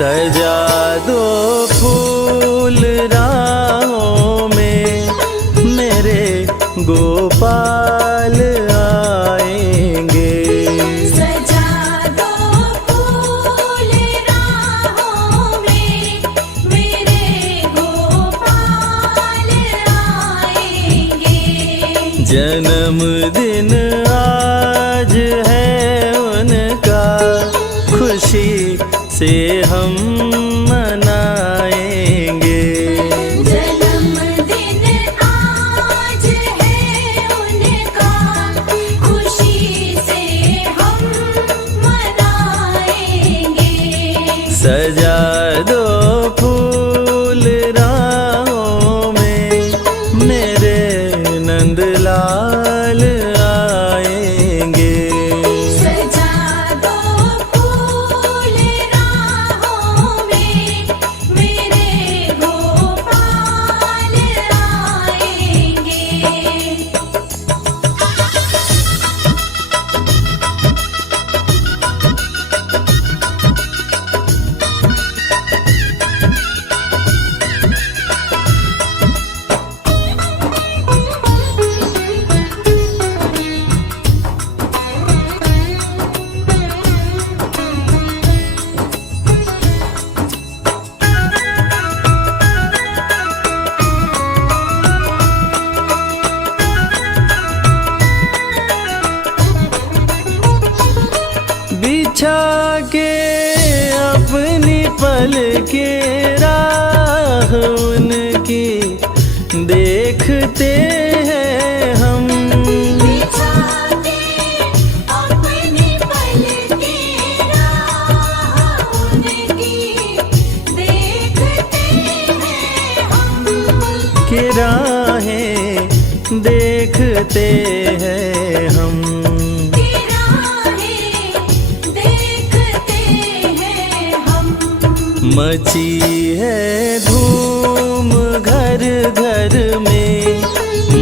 सजा दो फूल राहों में, मेरे गोपाल आएंगे। सजा दो फूल राहों में, मेरे गोपाल आएंगे। जन्मदिन आज है उनका, खुशी से हम मनाएंगे। जन्मदिन आज है उनका, खुशी से हम मनाएंगे। सजा दो फूल राहों में, मेरे नंदलाल आएंगे। सजा दो फूल राहों में, मेरे गोपाल आएंगे। बिछा के अपनी पल के राह उनकी देखते हैं हम। बिछा के अपनी पल के राह उनकी देखते हैं हम। कि राहें देखते हैं हम। मची है धूम घर घर में,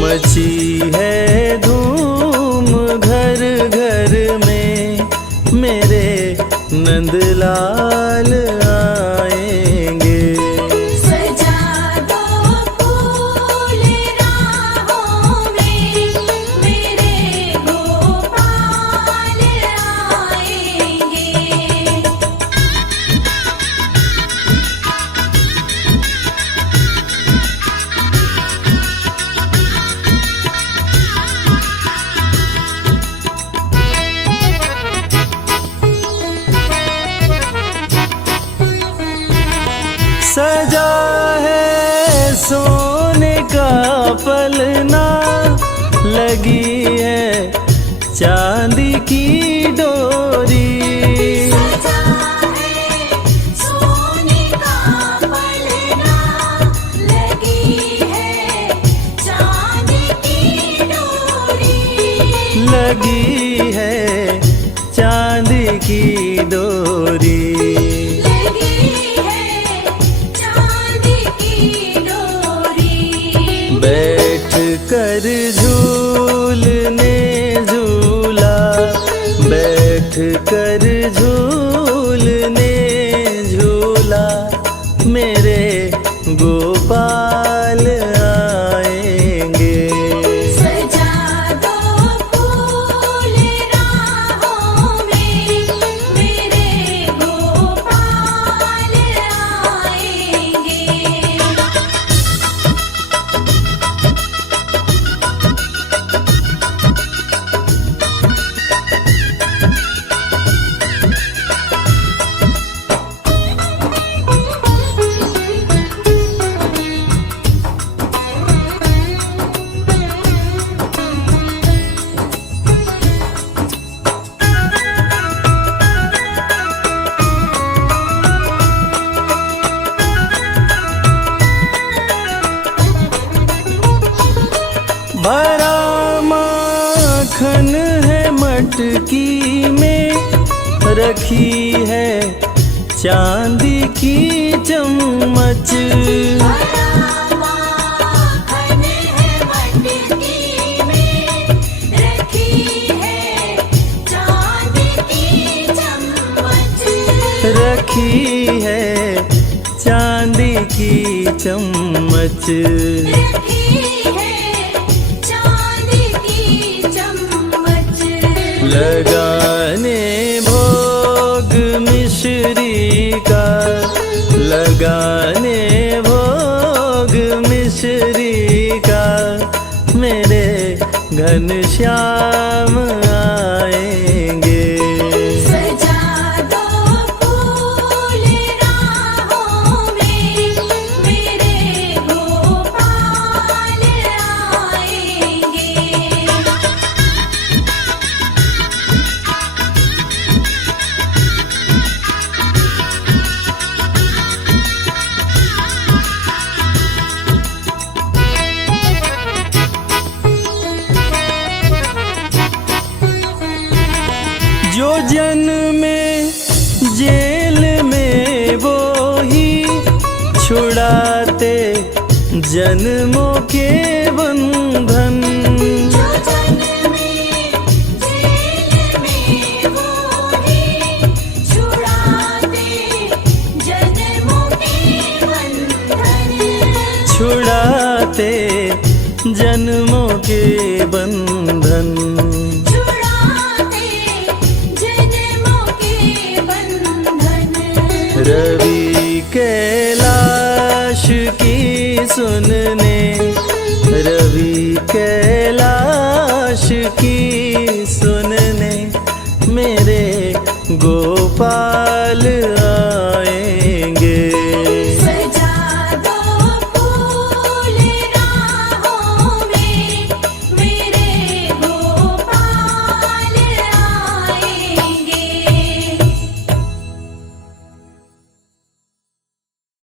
मची है धूम घर घर में, मेरे नंदलाल आएंगे। सजा दो फूल राहों में, मेरे गोपाल आएंगे। सजा है सोने का पलना, लगी है चांदी की डोरी। सजा है सोने का पलना, लगी है चांदी की डोरी। लगी है चांदी की डोरी। बैठ कर झूलने झूला, बैठ कर झूलने झूला, मेरे गोपाल आएंगे। सजा दो फूल राहों में, मेरे गोपाल आएंगे। भरा माखन है मटकी में, रखी है चांदी की चम्मच। माखन है मटकी में, रखी है चांदी की चम्मच। रखी रखी है चांदी की चम्मच। रखी है चांदी की चम्मच। लगाने भोग मिश्री का, लगाने भोग मिश्री का, मेरे घनश्याम आएंगे। सजा दो फूल राहों में, मेरे गोपाल आएंगे। जो जन्मे जेल में वो ही छुड़ाते जन्मों के बंधन। जो जन्मे जेल में वो ही छुड़ाते जन्मों के बंधन। छुड़ाते जन्मों के बंधन। छुड़ाते जन्मों के बंधन। रवि कैलाश की सुनने, रवि कैलाश